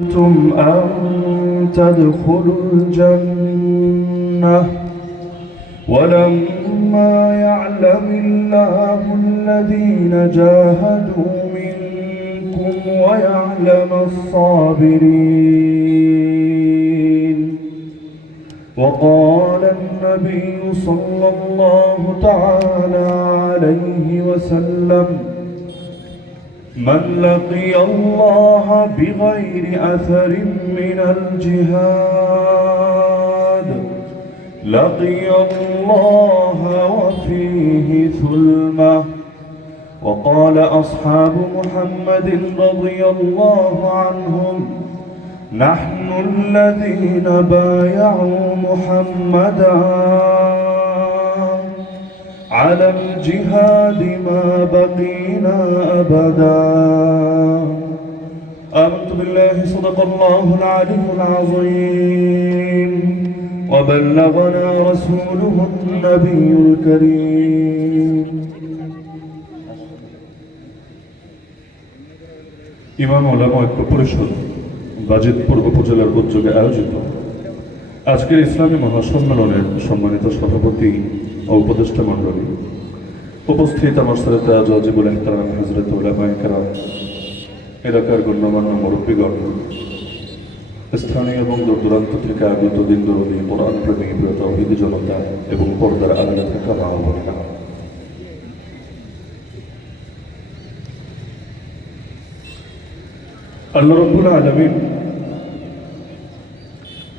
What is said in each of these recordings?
أنتم أن تدخلوا الجنة. ولما يعلم الله الذين جاهدوا منكم ويعلم الصابرين. وقال النبي صلى الله تعالى عليه وسلم من لقي الله بغير أثر من الجهاد لقي الله وفيه ثلمة. وقال أصحاب محمد رضي الله عنهم نحن الذين بايعوا محمدا على الجهاد ما بقينا أبدا آمنت بالله صدق الله العلي العظيم وبلغنا رسوله النبي الكريم ইমাম ওলামা ঐক্য পরিষদ বাজিতপুর উপজেলার উদ্যোগে আয়োজিত আজকের ইসলামী মহাসম্মেলনের সম্মানিত সভাপতি ও উপদেষ্টা মণ্ডলী। উপস্থিত আমার সাথে আজ আজিবুল এহতারাম হজরত উলামায়িকারাম এলাকার গণ্যমান্য মুরব্বীগণ, স্থানীয় এবং দূর দূরান্ত থেকে আগত দিন দরদি কোরআন প্রেমী, প্রিয় তৌহিদি জনতা এবং পর্দার আলাদা থাকা মা বোনেরা। আল্লাহ রব্বুল আলমিন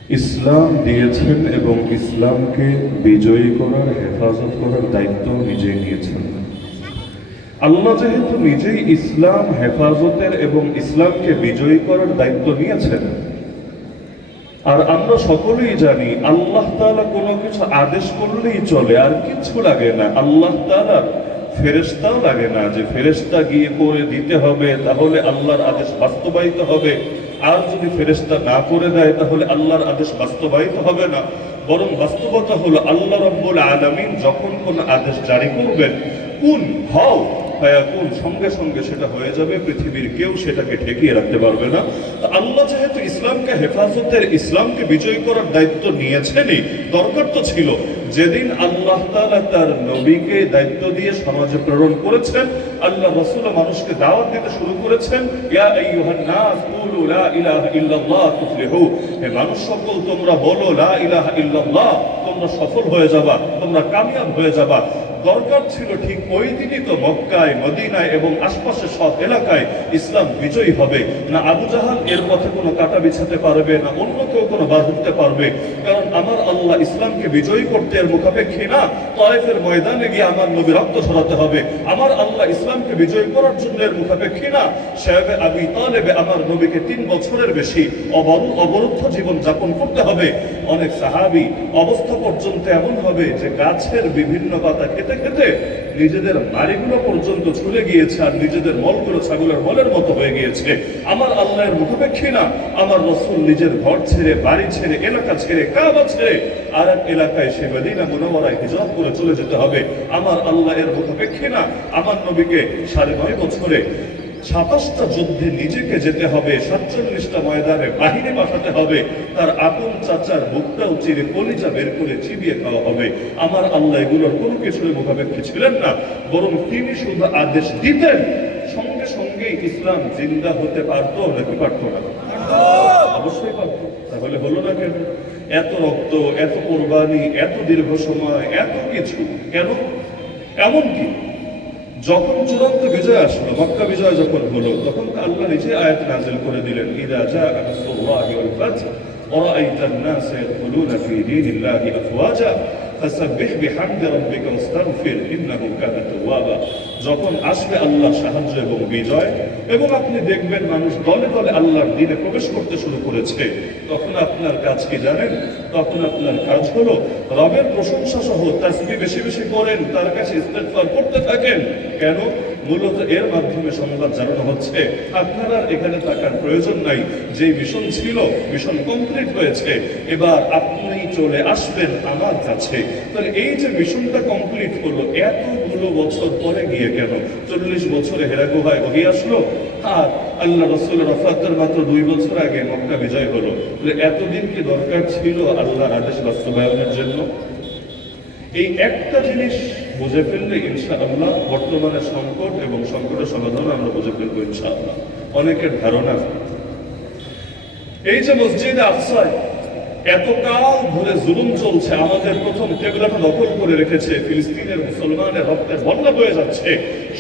ইসলাম দিয়েছেন এবং ইসলামকে বিজয়ী করার, হেফাজত করার দায়িত্ব নিজেই নিয়েছেন। আল্লাহ যেহেতু নিজেই ইসলাম হেফাজতের এবং ইসলামকে বিজয়ী করার দায়িত্ব নিয়েছেন, আর আমরা সকলেই জানি আল্লাহ তাআলা কোনো কিছু আদেশ করলেই চলে, আর কিছু লাগে না। আল্লাহ তাআলা ফেরেশতাও লাগে না যে ফেরেশতা গিয়ে করে দিতে হবে, তাহলে আল্লাহর আদেশ বাস্তবায়িত হবে। আর যদি ফেরেশতা না করে দেয়, তাহলে আল্লাহর আদেশ বাস্তবায়িত হবে না। বরং বাস্তবতা হলো আল্লাহ রব্বুল আলামিন যখন কোন আদেশ জারি করবেন, কোন হও, ফায়াকুন, সঙ্গে সঙ্গে সেটা হয়ে যাবে, পৃথিবীর কেউ সেটাকে ঠেকিয়ে রাখতে পারবে না। আল্লাহ যেহেতু ইসলামকে হেফাজতের, ইসলামকে বিজয় করার দায়িত্ব নিয়েছেনই, দরকার তো ছিল। যেদিন আল্লাহ তালা তার নবীকে দায়িত্ব দিয়ে সমাজে প্রেরণ করেছেন, আল্লাহ রসুল মানুষকে দাওয়াত দিতে শুরু করেছেন মানুষ সকল, তোমরা বলো, লা ইলাহা ইল্লাল্লাহ। তোমরা সফল হয়ে যাবা, তোমরা কামিয়াব হয়ে যাবা। দরকার ছিল ঠিক ওই দিনই তো মক্কায়, মদিনায় এবং আশপাশের সব এলাকায় ইসলাম বিজয়ী হবে। না আবু জাহাল এর পথে কোনো কাটা বিছাতে পারবে, না অন্য কেউ কোনো বাধা দিতে পারবে। কারণ আমার আল্লাহ ইসলামকে বিজয়ী করতে এর মুখাপেক্ষী না, তয়েফের ময়দানে গিয়ে আমার নবী রক্ত সরাতে হবে। আমার আল্লাহ ইসলামকে বিজয়ী করার জন্য এর মুখাপেক্ষী না। সাহেবে আবি তালেবে আমার নবীকে তিন বছরের বেশি অবরু অবরুদ্ধ জীবন যাপন করতে হবে। অনেক সাহাবি অবস্থা পর্যন্ত এমন হবে যে গাছের বিভিন্ন পাতা খেতে খেতে নিজেদের পর্যন্ত গিয়েছে আর নিজেদের মলগুলো ছাগলের মলের মতো হয়ে গিয়েছে। আমার না, আমার রসুল নিজের ঘর ছেড়ে, বাড়ি ছেড়ে, এলাকা ছেড়ে, কাবা ছেড়ে আর এক এলাকায় সে মদিনা করে চলে যেতে হবে। আমার আল্লাহ এর মুখাপেক্ষী না, আমার নবীকে সাড়ে নয় বছরে সাতাশটা যুদ্ধে নিজেকে যেতে হবে, সাতচল্লিশটা ময়দানে বাহিনী পাঠাতে হবে। তার আপন চাচার বুকটাও চিরে কলিজা বের করে চিবিয়ে খাওয়া হবে। আমার আল্লাহ এগুলোর কোনো কিছুর মুখাপেক্ষী ছিলেন না, বরং তিনি শুধু আদেশ দিতেন, সঙ্গে সঙ্গে ইসলাম জিন্দা হতে পারতো নাকি পারতো না? অবশ্যই পারতো, তাহলে হলো না কেন? এত রক্ত, এত কোরবানি, এত দীর্ঘ সময়, এত কিছু, কেন? এমনকি যখন চূড়ান্ত বিজয় আসলো মক্কা বিজয় যখন হলো তখন তো আল্লাহ নিজে আয়াত নাজিল করে দিলেন ইদা জা নাসরুল্লাহি ওয়াল ফাth ورأيت الناس يدخلون في دين الله أفواجا فسبح بحمد ربك واستغفر إنه كان توابا যখন আসবে আল্লাহ সাহায্য এবং বিজয়, এবং আপনি দেখবেন মানুষ দলে দলে আল্লাহর দিনে প্রবেশ করতে শুরু করেছে, তখন আপনার কাজ কি জানেন? তখন আপনার কাজ হলো রবের প্রশংসা সহ তাসবি বেশি বেশি করেন, তার কাছে ইস্তেফার করতে থাকেন। কেন? মূলত এর মাধ্যমে সংবাদ জানানো হচ্ছে। আপনারা এখানে থাকার প্রয়োজন নাই। যে মিশন ছিল মিশন কমপ্লিট হয়েছে। এবার আপনি চলে আসবেন আমার কাছে। তাহলে এই যে মিশনটা কমপ্লিট হলো এতগুলো বছর পরে গিয়ে কেন? চল্লিশ বছরে হেরা গুহায় ওহি আসলো? আর আল্লাহ রসুল রফাতের মাত্র দুই বছর আগে মক্কা বিজয় হলো। এতদিন কি দরকার ছিল আল্লাহর আদেশ বাস্তবায়নের জন্য? এই একটা জিনিস বুঝে ফেললে ইনশাআল্লাহ বর্তমানে সংকট এবং সংকটের সমাধান আমরা বুঝে ফেলব ইনশাআল্লাহ। অনেকের ধারণা। এই যে মসজিদে আকসায় এতকাল ধরে জুলুম চলছে, আমাদের প্রথম কেবলাটা দখল করে রেখেছে, ফিলিস্তিনের মুসলমানের রক্তের বন্যা বয়ে যাচ্ছে।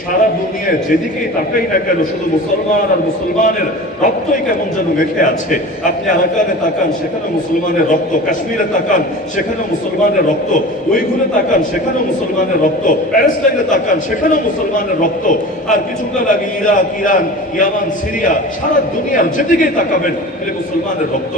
সারা দুনিয়ায় যেদিকেই তাকাই না কেন, শুধু মুসলমান আর মুসলমানের রক্তই কেমন যেন মেখে আছে। আপনি আরাকানে তাকান সেখানে মুসলমানের রক্ত। কাশ্মীরে তাকান সেখানে মুসলমানের রক্ত। উইঘুরে তাকান সেখানে মুসলমানের রক্ত। প্যালেস্টাইনে তাকান, সেখানেও মুসলমানের রক্ত। আর কিছুকাল আগে ইরাক, ইরান, ইয়ামান, সিরিয়া, সারা দুনিয়ার যেদিকেই তাকাবেন মুসলমানের রক্ত।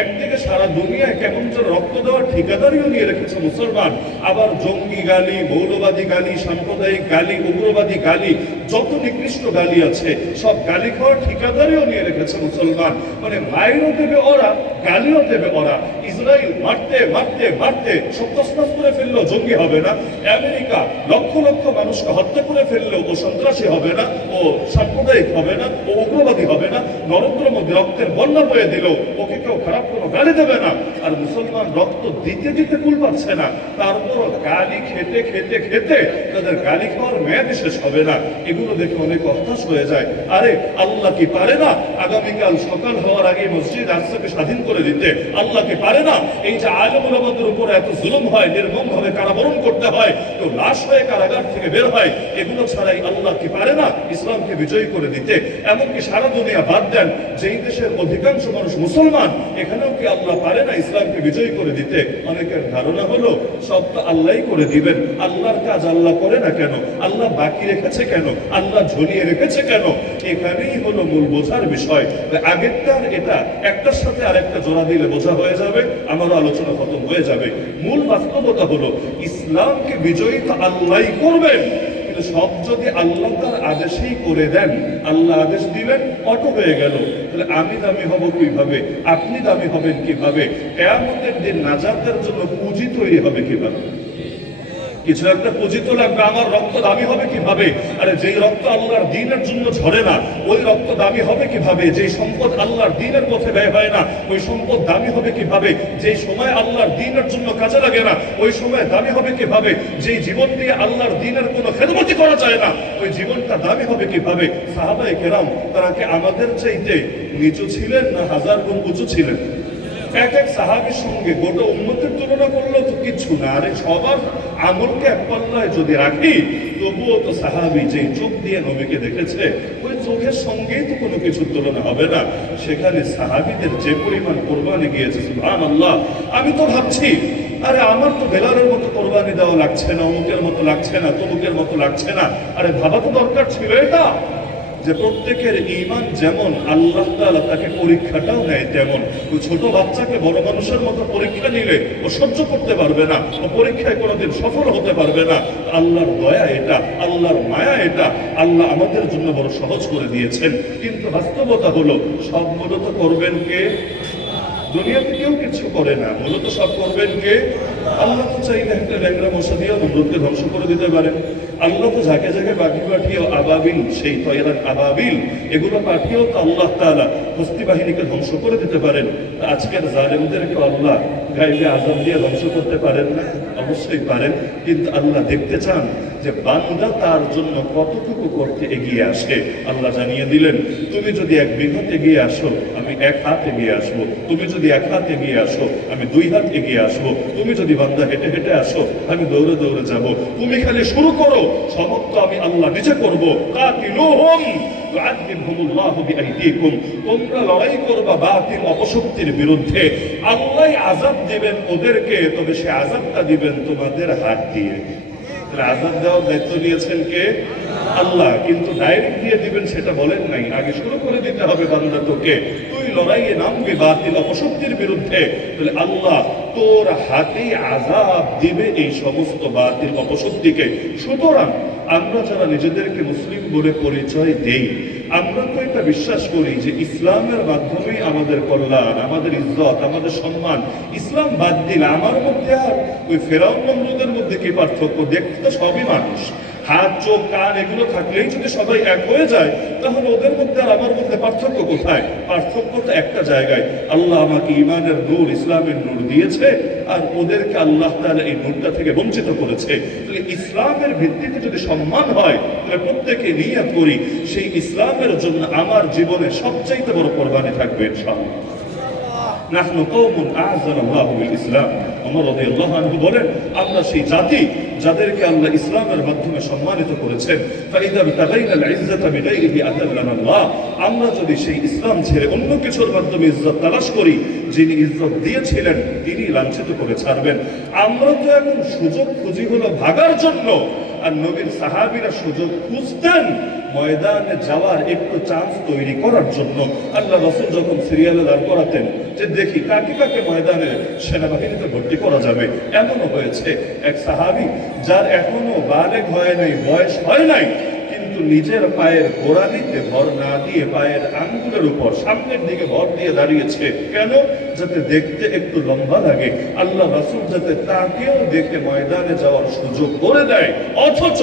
একদিকে সারা যেন রক্ত দেওয়ার ঠিকাদারিও নিয়ে রেখেছে মুসলমান। আবার জঙ্গি গালি, মৌলবাদী গালি, সাম্প্রদায়িক গালি, উগ্রবাদী গালি, যত নিকৃষ্ট গালি আছে, সব গালি খাওয়ার ঠিকাদারিও নিয়ে রেখেছে মুসলমান। মানে মায়েরও দেবে ওরা, গালিও দেবে ওরা। ইসরায়েল মারতে মারতে মারতে সত্যস্নাত করে ফেলল, জঙ্গি হবে না। আমেরিকা লক্ষ লক্ষ মানুষকে হত্যা করে ফেললেও ও সন্ত্রাসী হবে না, ও সাম্প্রদায়িক হবে না, ও উগ্রবাদী হবে না। নরেন্দ্র মোদী রক্তের বন্যা বয়ে দিল, ওকে কেউ খারাপ কোনো গালি দেবে না। আর মুসলমান রক্ত দিতে দিতে কুল পাচ্ছে না। তারপর গালি খেতে খেতে খেতে তাদের গালি খাওয়ার মেয়াদ শেষ হবে না। এগুলো দেখে অনেক হতাশ হয়ে যায়। আরে, আল্লাহ কি পারে না আগামীকাল সকাল হওয়ার আগে মসজিদ আকসাকে স্বাধীন করে দিতে? আল্লাহ কি পারে না এই যে আলমুল উপর এত জুলুম হয় নির্মম ভাবে কারাবরণ করতে হয় তো লাশ হয়ে কারাগার থেকে বের হয়, এগুলো ছাড়াই আল্লাহ কি পারে না ইসলামকে বিজয়ী করে দিতে? এমনকি সারা দুনিয়া বাদ দেন, যেই দেশের অধিকাংশ মানুষ মুসলমান, এখানেও কি আল্লাহ পারে না? ইসলামকে বিজয়ী করে দিতে অনেকের ধারণা হলো, সব তো আল্লাহই করে দিবেন। আল্লাহর কাজ আল্লাহ করে না কেন? আল্লাহ বাকি রেখেছে কেন? আল্লাহ ঝুলিয়ে রেখেছে কেন? এখানেই হলো মূল বোঝার বিষয়। আগেরটার এটা, একটার সাথে আরেকটা জোড়া দিলে বোঝা হয়ে যাবে, আমারও আলোচনা খতম হয়ে যাবে। মূল বাস্তবতা হলো, ইসলামকে বিজয়ী তো আল্লাহই করবেন। কিন্তু সব যদি আল্লাহ তার আদেশেই করে দেন, আল্লাহ আদেশ দিলেন, অটো হয়ে গেল। তাহলে আমি দামি হব কীভাবে? আপনি দামি হবেন কীভাবে? এমন দিন নাজাতের জন্য পুঁজি তৈরি হবে কীভাবে? কিছু একটা পুঁজি তো লাগবে আমার রক্ত দামি হবে কীভাবে? আরে যেই রক্ত আল্লাহর দিনের জন্য ঝরে না, ওই রক্ত দামি হবে কীভাবে? যেই সম্পদ আল্লাহর দিনের পথে ব্যয় হয় না, ওই সম্পদ দামি হবে কীভাবে? যেই সময় আল্লাহর দিনের জন্য কাজে লাগে না, ওই সময় দামি হবে কীভাবে? যেই জীবন দিয়ে আল্লাহর দিনের কোনো খেদমতি করা যায় না, ওই জীবনটা দামি হবে কীভাবে? সাহাবাই কেরাম, তারা কি আমাদের চাইতে নিচু ছিলেন না হাজার গুণ উঁচু ছিলেন? এক এক সাহাবির সঙ্গে গোটা উন্নতির তুলনা করলেও তো কিছু না, আরে সবার আমলকে এক পাল্লায় যদি রাখি, তবুও তো সাহাবি যে চোখ দিয়ে নবীকে দেখেছে, ওই চোখের সঙ্গেই তো কোনো কিছুর তুলনা হবে না। সেখানে সাহাবিদের যে পরিমাণ কোরবানি গিয়েছে আল্লাহ আমি তো ভাবছি, আরে আমার তো বেলারের মতো কোরবানি দেওয়া লাগছে না, অমুকের মতো লাগছে না, তমুকের মতো লাগছে না। আরে ভাবা তো দরকার ছিল এটা। যে প্রত্যেকের ইমান যেমন আল্লাহ তালা তাকে পরীক্ষাটাও নেয় তেমন। ওই ছোট বাচ্চাকে বড় মানুষের মতো পরীক্ষা নিলে ও সহ্য করতে পারবে না, ও পরীক্ষায় কোনোদিন সফল হতে পারবে না। আল্লাহর দয়া এটা, আল্লাহর মায়া এটা, আল্লাহ আমাদের জন্য বড় সহজ করে দিয়েছেন। কিন্তু বাস্তবতা হলো, সব মূলত করবেন কে? দুনিয়াতে কেউ কিছু করে না। মূলত সব করবেন কে? আল্লাহ তো চাইলে একটা ল্যাংরা দিয়ে ধ্বংস করে দিতে পারেন আল্লাহ তো ঝাঁকে ঝাঁকে পাখি পাঠিয়েও আবাবিল, সেই তৈরান আবাবিল, এগুলো পাঠিয়েও তো আল্লাহ তাআলা হস্তি বাহিনীকে ধ্বংস করে দিতে পারেন। আজকের জালেমদেরকে আল্লাহ গাইবে আজাব দিয়ে ধ্বংস করতে পারেন না? অবশ্যই পারেন, কিন্তু আল্লাহ দেখতে চান। যে বান্দা তার জন্য কতটুকু করতে এগিয়ে আসে, আল্লাহ জানিয়ে দিলেন, তুমি যদি এক বৃহৎ এগিয়ে আসো, আমি এক হাত এগিয়ে আসব। তুমি যদি এক হাত এগিয়ে আসো, আমি দুই হাত এগিয়ে আসব। তুমি যদি বান্দা হেঁটে হেঁটে আসো, আমি দৌড়ে দৌড়ে যাব। তুমি খালি শুরু করো সমস্ত আমি আল্লাহ নিজে করব। বিআইদিকুম। তোমরা লড়াই অপশক্তির বিরুদ্ধে। আল্লাহ আযাব দিবেন ওদেরকে, তবে সে আজাদটা দিবেন তোমাদের হাত দিয়ে। আজাদ দেওয়ার দায়িত্ব নিয়েছেন কে? আল্লাহ, কিন্তু ডাইরেক্ট দিয়ে দিবেন সেটা বলেন নাই। আগে শুরু করে দিতে হবে বান্দা তোকে। তুই লড়াইয়ে নামবি বাতিল অপশক্তির বিরুদ্ধে। তাহলে আল্লাহ তোর হাতেই আজাব দিবে এই সমস্ত বাতিল অপশক্তিকে সুতরাং আমরা যারা নিজেদেরকে মুসলিম বলে পরিচয় দেই, আমরা এটা বিশ্বাস করি যে ইসলামের মাধ্যমেই আমাদের কল্যাণ, আমাদের ইজ্জত, আমাদের সম্মান, ইসলাম বাদ দিলে আমার মধ্যে আর ওই ফেরাউন নমরুদের মধ্যে কি পার্থক্য? দেখতে তো সবই মানুষ। হাত, চোখ, কান, এগুলো থাকলেই যদি সবাই এক হয়ে যায়, তাহলে ওদের মধ্যে আর আমার মধ্যে পার্থক্য কোথায়? পার্থক্য তো একটা জায়গায়। আল্লাহ আমাকে ইমানের নূর, ইসলামের নূর দিয়েছে। আর ওদেরকে আল্লাহ তাহলে এই নূরটা থেকে বঞ্চিত করেছে। তাহলে ইসলামের ভিত্তিতে যদি সম্মান হয়, তাহলে প্রত্যেকে নিয়ত করি। সেই ইসলামের জন্য আমার জীবনে সবচাইতে বড় কোরবানি থাকবে বলেন, আমরা সেই জাতি যাদেরকে আল্লাহ ইসলামের মাধ্যমে সম্মানিত করেছেন আমরা যদি সেই ইসলাম ছেড়ে অন্য কিছুর মাধ্যমে ইজ্জত তালাশ করি, যিনি ইজ্জত দিয়েছিলেন, তিনি লাঞ্ছিত করে ছাড়বেন। আমরা তো এখন সুযোগ খুঁজি হলো ভাগার জন্য। আর নবীর সাহাবিরা সুযোগ খুঁজতেন ময়দানে যাওয়ার একটু চান্স তৈরি করার জন্য। আল্লাহ রসুল যখন সিরিয়ালে দাঁড় করাতেন যে দেখি কাকে কাকে ময়দানে সেনাবাহিনীতে ভর্তি করা যাবে, এমনও হয়েছে। এক সাহাবি যার এখনও বারে হয় নাই, বয়স হয় নাই কিন্তু নিজের পায়ের গোড়ালিতে ভর না দিয়ে পায়ের আঙ্গুলের উপর সামনের দিকে ভর দিয়ে দাঁড়িয়েছে। কেন? যাতে দেখতে একটু লম্বা লাগে। আল্লাহ রাসূল যাতে তাকেও দেখে ময়দানে যাওয়ার সুযোগ করে দেয়। অথচ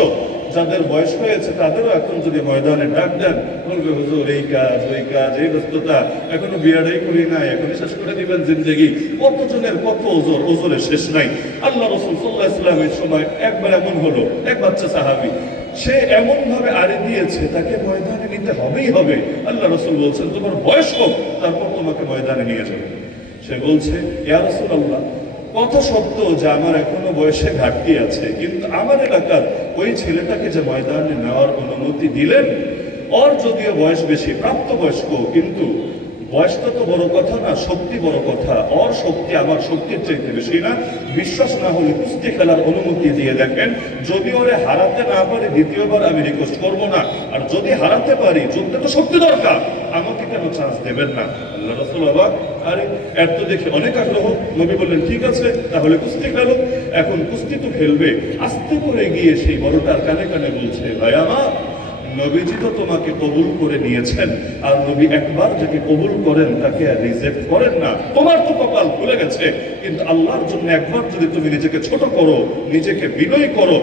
যাদের বয়স হয়েছে, তাদেরও এখন যদি ময়দানে ডাক দেন, বলবে, হুজুর, এই কাজ, ওই কাজ, এই ব্যস্ততা, এখনও বিয়াটাই করি নাই, এখনই শেষ করে দিবেন জিন্দগি। কতজনের কত ওজোর ওজোরের শেষ নাই। আল্লাহ রসুল সাল্লাহ ইসলামের সময় একবার এমন হলো, এক বাচ্চা সাহাবি। সে এমন ভাবে আড়ে দিয়েছে, তাকে ময়দানে নিতে হবেই হবে। আল্লাহ রসুল বলছেন, তোমার বয়স হোক তারপর তোমাকে ময়দানে নিয়ে যাবে। সে বলছে, ইয়া রসুল আল্লাহ কত সত্য যে আমার এখনও বয়সে ঘাটতি আছে, কিন্তু আমার এলাকার ওই ছেলেটাকে যে ময়দানে নেওয়ার অনুমতি দিলেন, ওর যদিও বয়স বেশি, প্রাপ্তবয়স্ক, কিন্তু বয়সটা তো বড় কথা না, শক্তি বড় কথা। ওর শক্তি আমার শক্তির চাইতে বেশি না। বিশ্বাস না হলে কুস্তি খেলার অনুমতি দিয়ে দেখেন, যদি ওরে হারাতে না পারি, দ্বিতীয়বার আমি রিকোয়েস্ট করব না। আর যদি হারাতে পারি, যুদ্ধে তো শক্তি দরকার। আমাকে কেন চান্স দেবেন না? আল্লাহ আরে, এর দেখে অনেক আগ্রহ। নবী বললেন, ঠিক আছে, তাহলে কুস্তি খেলো। এখন কুস্তি তো খেলবে। আস্তে করে গিয়ে সেই বড়টার কানে কানে বলছে, ভাই আমার নবীজি তোমাকে কবুল করে নিয়েছেন, আর নবী একবার যাকে কবুল করেন, তাকে আর রিজেক্ট করেন না। তোমার তো কপাল ভুলে গেছে, কিন্তু আল্লাহর জন্য একবার যদি তুমি নিজেকে ছোট করো, নিজেকে বিনয় করো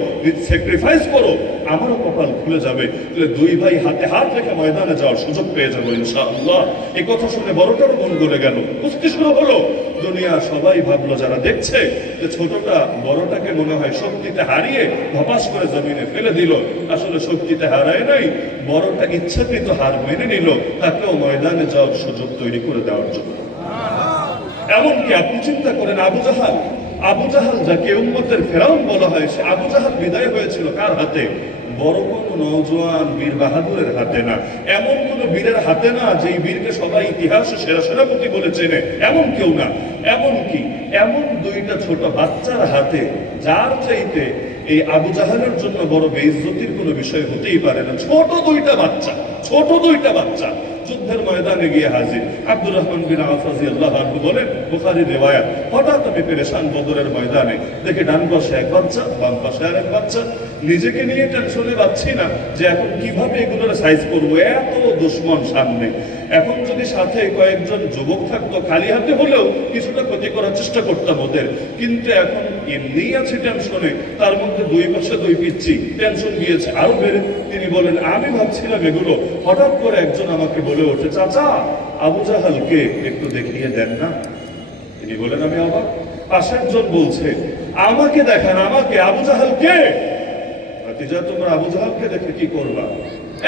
স্যাক্রিফাইস করো, আমারও কপাল খুলে যাবে। তাহলে দুই ভাই হাতে হাত রেখে ময়দানে যাওয়ার সুযোগ পেয়ে যাব ইনশাআল্লাহ। এই কথা শুনে বড়টার মন গলে গেল। কুস্তি শুরু হলো? দুনিয়া সবাই ভাবলো, যারা দেখছে যে ছোটটা বড়টাকে মনে হয় শক্তিতে হারিয়ে ধপাস করে জমিনে ফেলে দিল, আসলে শক্তিতে হারায় নাই, বড়টা ইচ্ছাকৃত হার মেনে নিল, তাকেও ময়দানে যাওয়ার সুযোগ তৈরি করে দেওয়ার জন্য। এমনকি আপনি চিন্তা করেন, আবু জাহাল আবু জাহাল যাকে উম্মতের ফেরাউন বলা হয়, সে আবু জাহাল বিদায় হয়েছিল কার হাতে? বড় কোন নওজোয়ান বীর বাহাদুরের হাতে না। এমন বীরের হাতে না, যেই বীরকে সবাই ইতিহাসে সেরা সেনাপতি বলে চেনে, এমন কেউ না। এমন কি? এমন দুইটা ছোট বাচ্চার হাতে, যার চাইতে এই আবু জাহানের জন্য বড় বেইজ্জতির কোনো বিষয় হতেই পারে না। ছোট দুইটা বাচ্চা, ছোট দুইটা বাচ্চা। যুদ্ধের ময়দানে গিয়ে হাজির। আব্দুর রহমান বিন আফাজি আল্লাহ বলেন, বুখারী রিওয়ায়াত, হঠাৎ আমি পেরেশান বদরের ময়দানে দেখে ডান পাশে এক বাচ্চা, বাম পাশে আর এক বাচ্চা। নিজেকে নিয়ে টেনশনে পাচ্ছি না যে এখন কীভাবে এগুলোর সাইজ করব, এত দুশ্মন সামনে। এখন যদি সাথে কয়েকজন যুবক থাকতো, খালি হাতে হলেও কিছুটা ক্ষতি করার চেষ্টা করতাম ওদের। কিন্তু এখন এমনিই আছে টেনশনে, তার মধ্যে দুই পাশে দুই পিচ্ছি। টেনশন গিয়েছে আরও বেড়ে। তিনি বলেন, আমি ভাবছিলাম এগুলো হঠাৎ করে একজন আমাকে বলে ওঠে, চাচা, আবু জাহালকে একটু দেখিয়ে দেন না? তিনি বলেন, আমি অবাক। পাশের জন বলছে, আমাকে দেখান, আমাকে, আবু জাহাল কে ভাতিজা, তোমরা আবু জাহালকে দেখে কি করবা?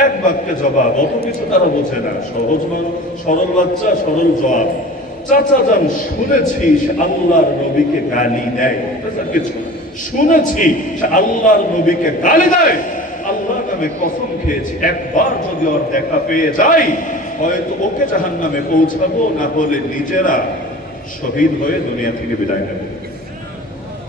এক বাক্যে জবাব, অত কিছু তারা বোঝে না। সহজ মানুষ সরল বাচ্চা, সরল জবাব চাচা যান, শুনেছি আল্লাহর নবীকে গালি দেয়। কিছু শুনেছি আল্লাহর নবীকে গালি দেয়। আল্লাহ নামে কসম খেয়েছি। একবার যদি ওর দেখা পেয়ে যাই, হয়তো ওকে জাহান নামে পৌঁছাবো, না হলে নিজেরা শহীদ হয়ে দুনিয়া থেকে বিদায় নেবে।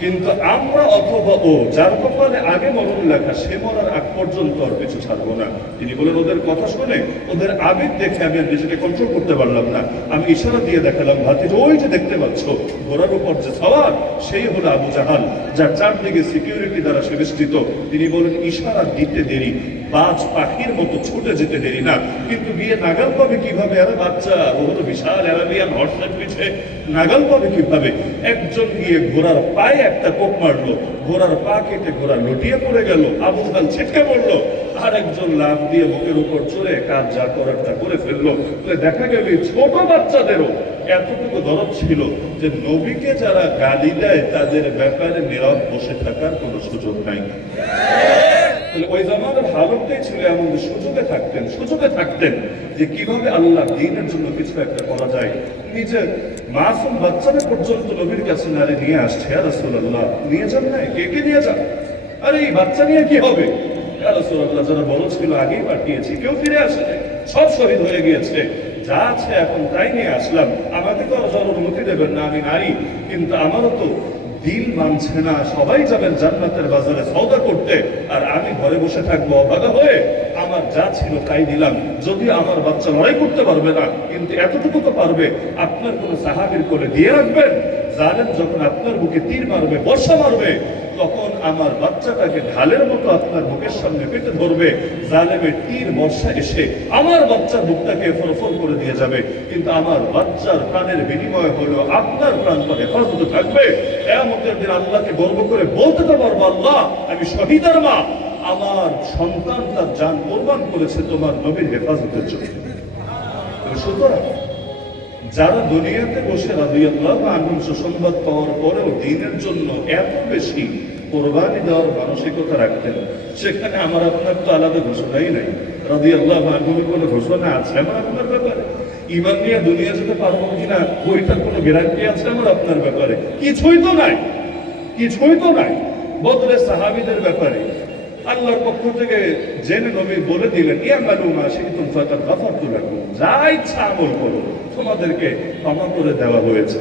কিন্তু আমরা অথবা ও, যার কপালে আগে মরণ লেখা, সে মরার আগ পর্যন্ত আর কিছু ছাড়বো না। তিনি বলেন, ওদের কথা শুনে ওদের আবেগ দেখে আমি নিজেকে কন্ট্রোল করতে পারলাম না। আমি ইশারা দিয়ে দেখালাম ভাতি ওই যে দেখতে পাচ্ছ, ঘোড়ার উপর যে সওয়ার সেই হলো আবু জাহান যার চারদিকে সিকিউরিটি দ্বারা সে বেষ্টিত তিনি বলেন, ইশারা দিতে দেরি। বাজ পাখির মতো ছুটে যেতে দেরি না। কিন্তু গিয়ে নাগাল পাবে কীভাবে? আরে বাচ্চা ও হলো বিশাল অ্যারাবিয়ান হর্সের পিছে নাগাল পাবে কীভাবে? একজন গিয়ে ঘোড়ার পায়ে একটা কোপ মারলো। ঘোড়ার পা কেটে ঘোড়া লুটিয়ে পড়ে গেল। আবু জাহাল ছিটকে পড়ল। আর একজন লাভ দিয়ে বুকের উপর চড়ে কাজ যা করার তা করে ফেলল। দেখা গেল ছোট বাচ্চাদেরও। এতটুকু দরদ ছিল যে নবীকে যারা গালি দেয়, তাদের ব্যাপারে নীরব বসে থাকার কোনো সুযোগ নাই। তাহলে ওই জামানের ছিল এমন সুযোগে থাকতেন সুযোগে থাকতেন যে কীভাবে আল্লাহ দিনের জন্য কিছু একটা করা যায়। নিজের মাসুম বাচ্চাদের পর্যন্ত নবীর কাছে নারী নিয়ে আসছে নিয়ে যান নাই? কে কে নিয়ে যান? আরে এই বাচ্চা নিয়ে কি হবে? আর যারা বড় ছিল আগেই পাঠিয়েছি, কেউ ফিরে আসে সব শহীদ হয়ে গিয়েছে। যা আছে এখন তাই নিয়ে আসলাম। আমাকে তো অনুমতি দেবেন না, আমি নারী, কিন্তু আমারও তো দিল মানছে না। সবাই যাবেন জান্নাতের বাজারে সৌদা করতে। আর আমি ঘরে বসে থাকব অবাগা হয়ে। আমার যা ছিল তাই দিলাম। যদি আমার বাচ্চা লড়াই করতে পারবে না, কিন্তু এতটুকু তো পারবে, আপনার কোনো সাহাবির করে দিয়ে রাখবেন? জানেন, যখন আপনার বুকে তীর মারবে, বর্ষা মারবে, তখন আমার বাচ্চাটাকে ঢালের মতো আপনার বুকের সামনে পেটে ধরবে। জালেমের তীর বর্ষা এসে আমার বাচ্চার বুকটাকে ফরফর করে দিয়ে যাবে। কিন্তু আমার বাচ্চার প্রাণের বিনিময় হলো আপনার প্রাণ তো হেফাজতে থাকবে। এমতের দিন আল্লাহকে গর্ব করে বলতে তো পারব, আল্লাহ, আমি শহীদের মা। আমার সন্তান তার যান কোরবান করেছে তোমার নবীর হেফাজতের জন্য। সুতরাং যারা দুনিয়াতে বসে রাদিয়াল্লাহ আনহুম সুসংবাদ পাওয়ার পরেও দিনের জন্য এত বেশি কোরবানি দেওয়ার মানসিকতা রাখতেন, সেখানে আমার আপনার তো আলাদা ঘোষণাই নাই। রাদিয়াল্লাহ আনহুমের কোনো ঘোষণা আছে আমার আপনার ব্যাপারে। ইমান নিয়ে দুনিয়া যেতে পারব কিনা ওইটার কোনো গ্যারান্টি আছে আমার আপনার ব্যাপারে? কিছুই তো নাই। কিছুই তো নাই। বদলে সাহাবিদের ব্যাপারে। আল্লাহর পক্ষ থেকে জেনে নবী বলে দিলেন, ইয়া মালুমা ফাকাদ গাফারতু লাকুম। যা ইচ্ছা আমল করো, তোমাদেরকে ক্ষমা করে দেওয়া হয়েছে।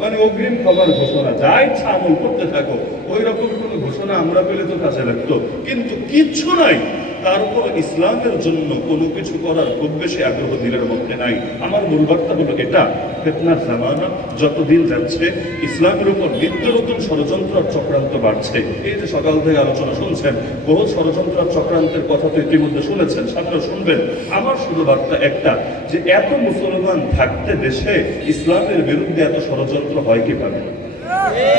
মানে অগ্রিম ক্ষমার ঘোষণা, যা ইচ্ছা আমল করতে থাকো ওই রকম কোনো ঘোষণা আমরা পেলে তো কাছে লাগতো। কিন্তু কিচ্ছু নাই। তারপর ইসলামের জন্য কোনো কিছু করার খুব বেশি আগ্রহ দিলের মধ্যে নাই। আমার মূল বার্তা হলো এটা ফেতনার জামানা যতদিন যাচ্ছে ইসলামের উপর নিত্য নতুন ষড়যন্ত্র আর চক্রান্ত বাড়ছে। এই যে সকাল থেকে আলোচনা শুনছেন বহু ষড়যন্ত্র আর চক্রান্তের কথা তো ইতিমধ্যে শুনেছেন সামনে শুনবেন। আমার শুধু বার্তা একটা যে এত মুসলমান থাকতে দেশে ইসলামের বিরুদ্ধে এত ষড়যন্ত্র হয় কীভাবে?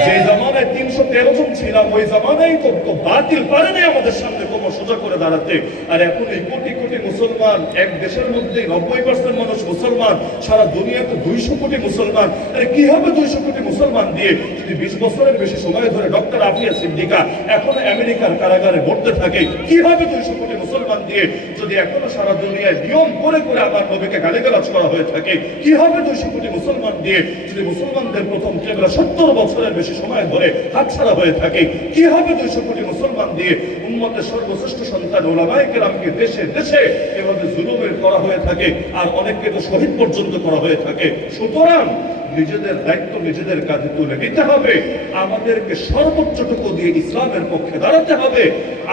যে জামানায় তিনশো তেরো জন ছিলাম ওই জামানায় তো বাতিল পারেনি আমাদের সামনে সোজা করে দাঁড়াতে। আর এখন এই কোটি কোটি মুসলমান, এক দেশের মধ্যে নব্বই পার্সেন্ট মানুষ মুসলমান, সারা দুনিয়াতে দুইশো কোটি মুসলমান। আরে কি হবে দুইশো কোটি মুসলমান দিয়ে? যদি বিশ বছরের বেশি সময় ধরে ডক্টর আফিয়া সিদ্দিকা এখন আমেরিকার কারাগারে মরতে থাকে, কি হবে দুইশো কোটি মুসলমান দিয়ে? যদি এখনও সারা দুনিয়ায় নিয়ম করে করে আমার নবীকে গালিগালাজ করা হয়ে থাকে, কি হবে দুইশো কোটি মুসলমান দিয়ে? যদি মুসলমানদের প্রথম কেবলা সত্তর বছরের বেশি সময় ধরে হাতছাড়া হয়ে থাকে, কি হবে দুইশো কোটি মুসলমান দিয়ে? উন্মতের সর্বশ্রেষ্ঠ সন্তান ওলামায় কেরামকে দেশে দেশে এভাবে জুলুমের করা হয়ে থাকে আর অনেককে তো শহীদ পর্যন্ত করা হয়ে থাকে। সুতরাং নিজেদের দায়িত্ব নিজেদের কাজে তুলে নিতে হবে। আমাদেরকে সর্বোচ্চটুকু দিয়ে ইসলামের পক্ষে দাঁড়াতে হবে।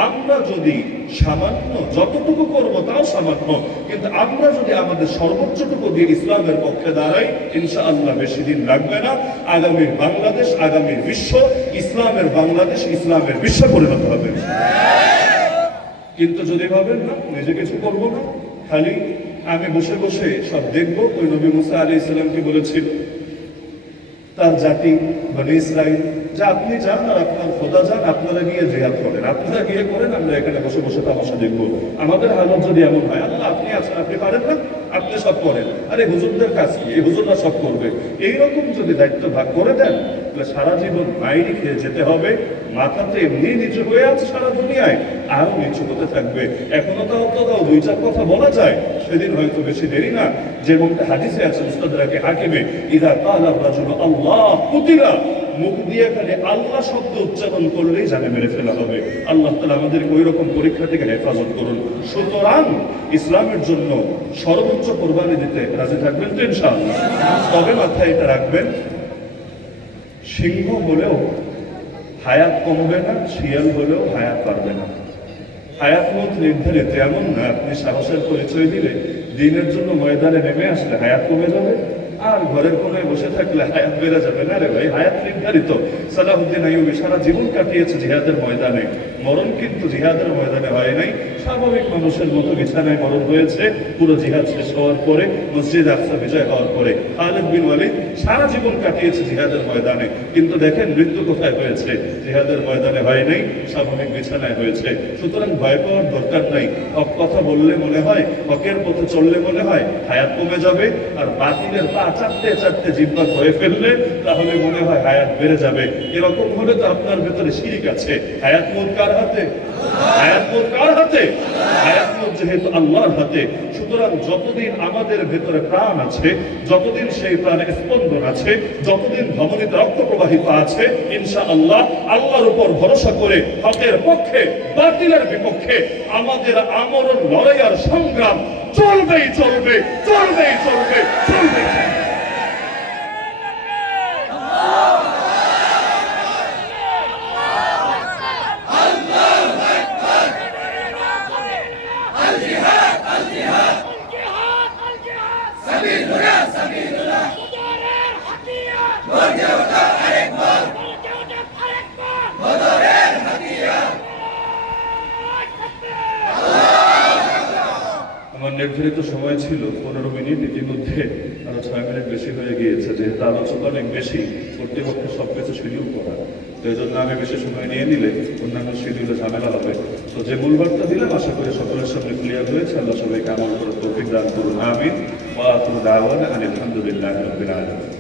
আমরা যদি সামান্য, যতটুকু করব তাও সামান্য, কিন্তু আমরা যদি আমাদের সর্বোচ্চটুকু দিয়ে ইসলামের পক্ষে দাঁড়াই, ইনশাআল্লাহ বেশি দিন লাগবে না। আগামীর বাংলাদেশ আগামীর বিশ্ব, ইসলামের বাংলাদেশ ইসলামের বিশ্ব পরিণত হবে। কিন্তু যদি ভাবেন না, নিজে কিছু করব না, খালি আমি বসে বসে সব দেখব। ওই নবী মুসা আলী ইসলামকে বলেছিল তার জাতি মানে ইসরায়েল যে আপনি যান আর আপনার খোদা যান, আপনারা গিয়ে জেহাদ করেন। আপনারা গিয়ে করেন, আমরা এখানে বসে বসে তামাশা দেখব। আমাদের হালত যদি এমন হয়, আল্লাহ, আপনি আছেন, আপনি পারেন না? আপনি সব করেন। আরে, হুজুরদের কাজ কি? এই হুজুররা সব করবে। এইরকম যদি দায়িত্ব ভাগ করে দেন, তাহলে সারা জীবন বাইরে খেয়ে যেতে হবে। মাথাতে এমনি নিচু হয়ে আছে সারা দুনিয়ায়, আরও নিচু হতে থাকবে। এখনও তাও তো দুই চার কথা বলা যায়। সেদিন হয়তো বেশি দেরি না। যেমনটা হাদিসে আছে উস্তাদরাকে হাকিমে, ইদা কালা রাজুল আল্লাহ কুতিলা। মুখ দিয়ে খালি আল্লাহ শব্দ উচ্চারণ করলেই জানে মেরে ফেলা হবে। আল্লাহ তালা আমাদেরকে ওই রকম পরীক্ষা থেকে হেফাজত করুন। সুতরাং ইসলামের জন্য সর্বোচ্চ কোরবানি দিতে রাজি থাকবেন তো ইনশাআল্লাহ। তবে মাথায় এটা রাখবেন, সিংহ হলেও হায়াত কমবে না, শিয়াল হলেও হায়াত পারবে না। হায়াত মত নির্ধারিত এমন না। আপনি সাহসের পরিচয় দিলে দিনের জন্য ময়দানে নেমে আসলে হায়াত কমে যাবে। আর ঘরের কোনায় বসে থাকলে হায়াত বেড়ে যাবে। না রে ভাই, হায়াত নির্ধারিত। সালাহুদ্দিন আইয়ুবী সারা জীবন কাটিয়েছে জিহাদের ময়দানে। মরণ কিন্তু জিহাদের ময়দানে হয় নাই। স্বাভাবিক মানুষের মতো বিছানায় মরণ হয়েছে। পুরো জিহাদ শেষ হওয়ার পরে, মসজিদ আকসা বিজয় হওয়ার পরে খালেদ বিন ওয়ালিদ সারা জীবন কাটিয়েছে জিহাদের ময়দানে। কিন্তু দেখেন মৃত্যু কোথায় হয়েছে? জিহাদের ময়দানে হয় নাই, স্বাভাবিক বিছানায় হয়েছে। সুতরাং ভয় পাওয়ার দরকার নাই। কথা বললে মনে হয়, হকের পথে চললে মনে হয়, হায়াত কমে যাবে আর বাতিলের পা চারটে জিব্বা ফেললে তাহলে মনে হয় হায়াত বেড়ে যাবে। এরকম হলে তো আপনার ভেতরে শিরিক আছে। হায়াত কার হাতে? যতদিন আমাদের ভেতরে প্রাণ আছে, যতদিন সেই প্রাণে স্পন্দন আছে, যতদিন রক্ত প্রবাহিত আছে ইনশা আল্লাহ আল্লাহর উপর ভরসা করে হকের পক্ষে, বাতিলের বিপক্ষে আমাদের আমরণ, লড়াই আর সংগ্রাম চলবেই চলবে চলবেই চলবে চলবে। নির্ধারিত সময় ছিল, পনেরো মিনিট। ইতিমধ্যে আরও ছয় মিনিট বেশি হয়ে গিয়েছে। যেহেতু আলোচনা অনেক বেশি, কর্তৃপক্ষের সব কিছু শিডিউল করা। তো এই জন্য আমি বেশি সময় নিয়ে নিলে অন্যান্য শিডিউলে ঝামেলা হবে। তো যে মূল বার্তা দিলাম, আশা করি সকলের সঙ্গে ক্লিয়ার হয়েছে। আল্লাহ সবাইকে আমল করে তৌফিক দান করুন। আমিন। ওয়া আখিরু দাওয়ানা আনিল হামদুলিল্লাহি রাব্বিল আলামিন।